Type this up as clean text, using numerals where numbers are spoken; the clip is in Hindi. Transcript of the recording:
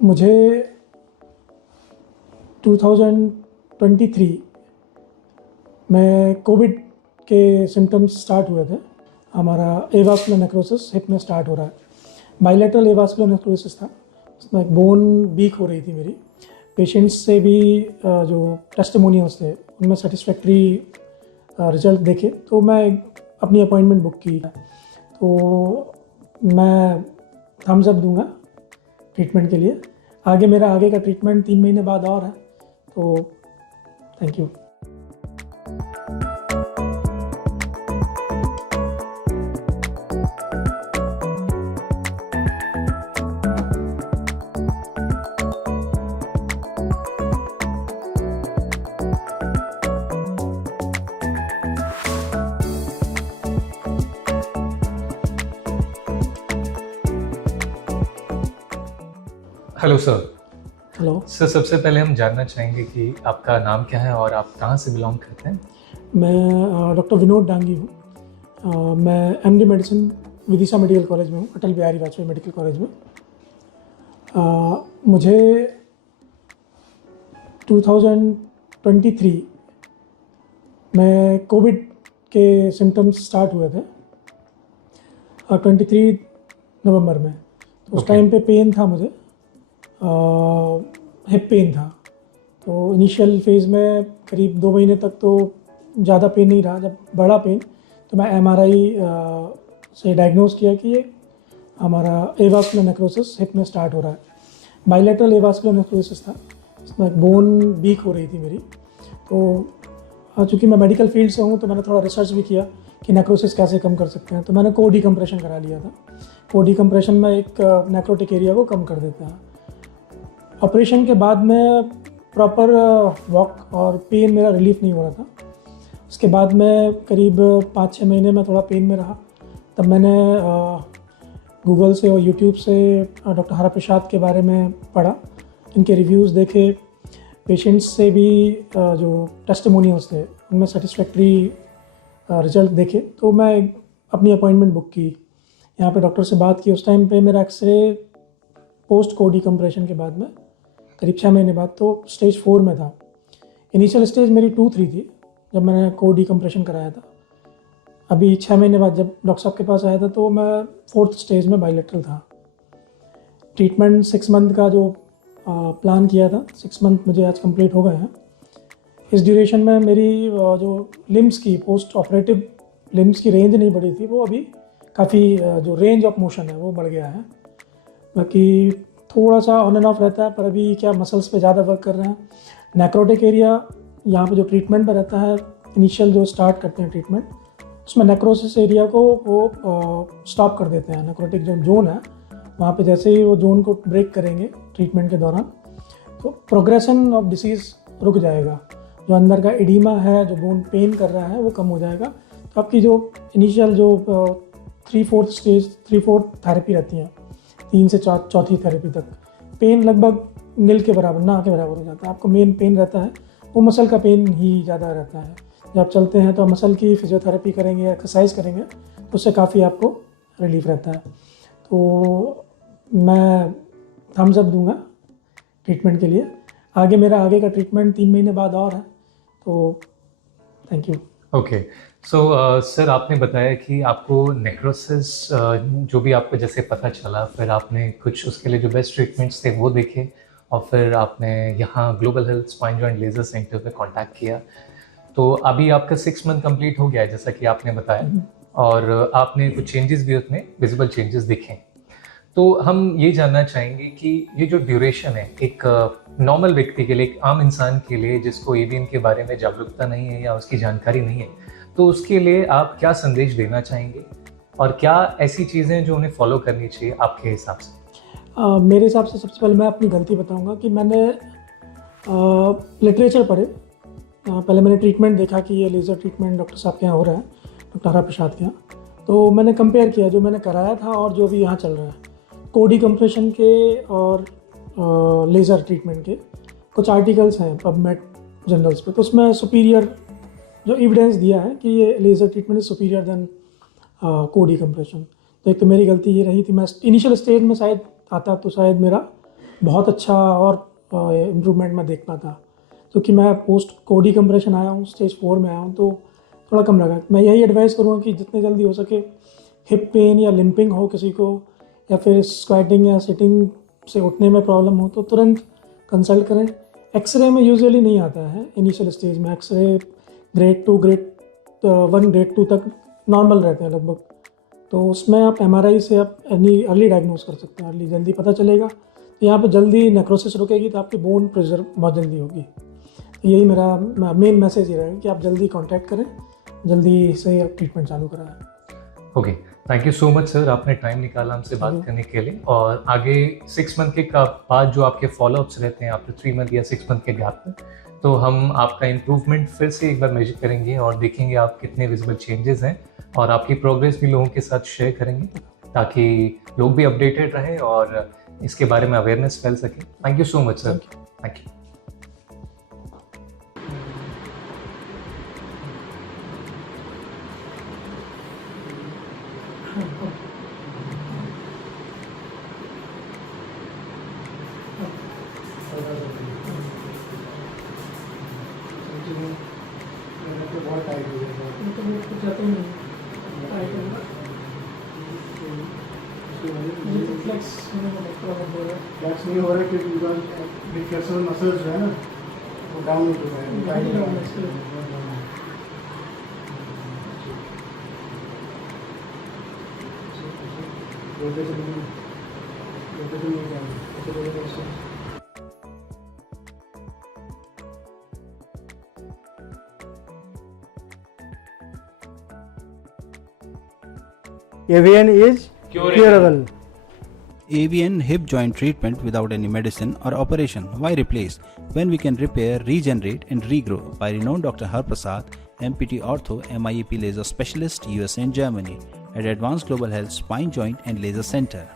मुझे 2023 में कोविड के सिम्टम्स स्टार्ट हुए थे। हमारा एवास्कुलर नेक्रोसिस हिप में स्टार्ट हो रहा है। बाइलेटरल एवास्कुलर नेक्रोसिस था, उसमें एक बोन वीक हो रही थी मेरी। पेशेंट्स से भी जो टेस्टिमोनियल्स थे उनमें सेटिस्फैक्ट्री रिजल्ट देखे तो मैं अपनी अपॉइंटमेंट बुक की। तो मैं थम्स अप दूंगा ट्रीटमेंट के लिए। मेरा आगे का ट्रीटमेंट 3 महीने बाद और है, तो thank you. Hello sir. Hello sir, सबसे पहले हम जानना चाहेंगे कि आपका नाम क्या है और आप कहाँ से बिलोंग करते हैं? मैं डॉक्टर विनोद डांगी हूँ। मैं MD medicine Vidisha medical college में हूँ, अटल बिहारी वाजपेयी मेडिकल कॉलेज में। मुझे 2023 में कोविड के सिम्टम्स स्टार्ट हुए थे 23 नवंबर में। तो उस टाइम पे पेन था मुझे, हिप पेन था। तो इनिशियल फेज़ में करीब 2 महीने तक तो ज़्यादा पेन नहीं रहा। जब बढ़ा पेन तो मैं MRI से डायग्नोज किया कि ये हमारा एवास्कुलर नेक्रोसिस हिप में स्टार्ट हो रहा है। बाइलेटरल एवास्कुलर नेक्रोसिस था, उसमें एक बोन वीक हो रही थी मेरी। तो चूँकि मैं मेडिकल फील्ड से हूँ तो मैंने थोड़ा रिसर्च भी किया कि नेक्रोसिस कैसे कम कर सकते हैं। तो मैंने को डिकम्प्रेशन करा लिया था। को डिकम्प्रेशन में एक नेक्रोटिक एरिया को कम कर देता है। ऑपरेशन के बाद में प्रॉपर वॉक और पेन मेरा रिलीफ नहीं हो रहा था। उसके बाद में करीब 5-6 महीने में थोड़ा पेन में रहा। तब मैंने गूगल से और यूट्यूब से डॉक्टर हराप्रसाद के बारे में पढ़ा, इनके रिव्यूज़ देखे, पेशेंट्स से भी जो टेस्टिमोनियल्स थे उनमें सेटिस्फैक्ट्री रिजल्ट देखे तो मैं अपनी अपॉइंटमेंट बुक की। यहाँ पे डॉक्टर से बात की। उस टाइम पे मेरा एक्सरे पोस्ट को डिकम्प्रेशन के बाद में करीब 6 महीने बाद तो स्टेज 4 में था। इनिशियल स्टेज मेरी 2-3 थी जब मैंने को डिकम्प्रेशन कराया था। अभी 6 महीने बाद जब डॉक्टर साहब के पास आया था तो मैं 4th स्टेज में बाइलेटरल था। ट्रीटमेंट 6 मंथ का जो प्लान किया था, 6 मंथ मुझे आज कंप्लीट हो गए हैं। इस ड्यूरेशन में मेरी जो लिम्स की पोस्ट ऑपरेटिव लिम्स की रेंज नहीं बढ़ी थी, वो अभी काफ़ी जो रेंज ऑफ मोशन है वो बढ़ गया है। बाकी थोड़ा सा ऑन एंड ऑफ रहता है, पर अभी क्या मसल्स पे ज़्यादा वर्क कर रहे हैं। नेक्रोटिक एरिया यहाँ पे जो ट्रीटमेंट पे रहता है, इनिशियल जो स्टार्ट करते हैं ट्रीटमेंट, उसमें नेक्रोसिस एरिया को वो स्टॉप कर देते हैं। नेक्रोटिक जो जोन है वहाँ पे जैसे ही वो जोन को ब्रेक करेंगे ट्रीटमेंट के दौरान तो प्रोग्रेशन ऑफ डिसीज़ रुक जाएगा। जो अंदर का एडिमा है, जो बोन पेन कर रहा है, वो कम हो जाएगा। तो आपकी जो इनिशियल जो 3-4 थेरेपी रहती हैं, 3 से 4 थेरेपी तक, पेन लगभग नील के बराबर, ना के बराबर हो जाता है। आपको मेन पेन रहता है वो मसल का पेन ही ज़्यादा रहता है। जब आप चलते हैं तो मसल की फिजियोथेरेपी करेंगे, एक्सरसाइज करेंगे तो उससे काफ़ी आपको रिलीफ रहता है। तो मैं थम्स अप दूंगा ट्रीटमेंट के लिए। मेरा आगे का ट्रीटमेंट 3 महीने बाद और है, तो thank you. Okay, so sir, आपने बताया कि आपको नेक्रोसिस जो भी आपको जैसे पता चला, फिर आपने कुछ उसके लिए जो बेस्ट ट्रीटमेंट्स थे वो देखे और फिर आपने यहाँ global health spine joint laser centre पे कांटेक्ट किया। तो अभी आपका 6 मंथ कंप्लीट हो गया है जैसा कि आपने बताया, और आपने कुछ चेंजेस भी उसमें विजिबल चेंजेस दिखे। तो हम ये जानना चाहेंगे कि ये जो ड्यूरेशन है एक नॉर्मल व्यक्ति के लिए, एक आम इंसान के लिए जिसको ईवीएन के बारे में जागरूकता नहीं है या उसकी जानकारी नहीं है, तो उसके लिए आप क्या संदेश देना चाहेंगे और क्या ऐसी चीज़ें जो उन्हें फॉलो करनी चाहिए आपके हिसाब से? मेरे हिसाब से सबसे पहले मैं अपनी गलती बताऊंगा कि मैंने लिटरेचर पढ़े। पहले मैंने ट्रीटमेंट देखा कि ये लेज़र ट्रीटमेंट डॉक्टर साहब के यहाँ हो रहा है, डॉक्टर हराप्रसाद के यहाँ। तो मैंने कंपेयर किया जो मैंने कराया था और जो भी यहाँ चल रहा है। को डिकम्प्रेशन के और लेज़र ट्रीटमेंट के कुछ आर्टिकल्स हैं पबमेड जर्नल्स पे, तो उसमें सुपीरियर जो एविडेंस दिया है कि ये laser treatment is superior than को डिकम्प्रेशन। तो एक तो मेरी गलती ये रही थी, मैं इनिशियल स्टेज में शायद आता तो शायद मेरा बहुत अच्छा और इम्प्रूवमेंट मैं देख पाता, क्योंकि मैं पोस्ट कोड डिकम्प्रेशन आया हूँ, स्टेज 4 में आया हूँ, तो थोड़ा कम लगा। मैं यही एडवाइस करूँगा कि जितने जल्दी हो सके हिप पेन या लिम्पिंग हो किसी को, या फिर स्क्वाटिंग या सिटिंग से उठने में प्रॉब्लम हो, तो तुरंत कंसल्ट करें। एक्सरे में यूजुअली नहीं आता है इनिशियल स्टेज में, एक्सरे ग्रेड 2 ग्रेड 1 ग्रेड 2 तक नॉर्मल रहते हैं लगभग, तो उसमें आप MRI से आप अर्ली डायग्नोज कर सकते हैं, अर्ली जल्दी पता चलेगा। तो यहाँ पे जल्दी नेक्रोसिस रुकेगी तो आपकी बोन प्रिजर्व बहुत जल्दी होगी। तो यही मेरा मेन मैसेज ये रहेगा कि आप जल्दी कांटेक्ट करें, जल्दी से ट्रीटमेंट चालू कराएं। Okay, thank you so much sir, आपने टाइम निकाला हमसे बात करने के लिए। और आगे 6 मंथ के बाद जो आपके फॉलोअप्स रहते हैं आफ्टर 3 मंथ या 6 मंथ के गैप में, तो हम आपका इम्प्रूवमेंट फिर से एक बार मेजर करेंगे और देखेंगे आप कितने विजिबल चेंजेस हैं, और आपकी प्रोग्रेस भी लोगों के साथ शेयर करेंगे ताकि लोग भी अपडेटेड रहें और इसके बारे में अवेयरनेस फैल सके। Thank you so much sir, thank you. Flex नहीं हो रहा है क्योंकि फ्लेक्सुरल मसल्स जो है ना वो डाउन हो चुका है। AVN is curable. AVN hip joint treatment without any medicine or operation. Why replace when we can repair, regenerate and regrow? By renowned Dr. HARAPRASAD, MPT Ortho, MIEP Laser Specialist, USA and Germany at Advanced Global Health Spine Joint and Laser Center.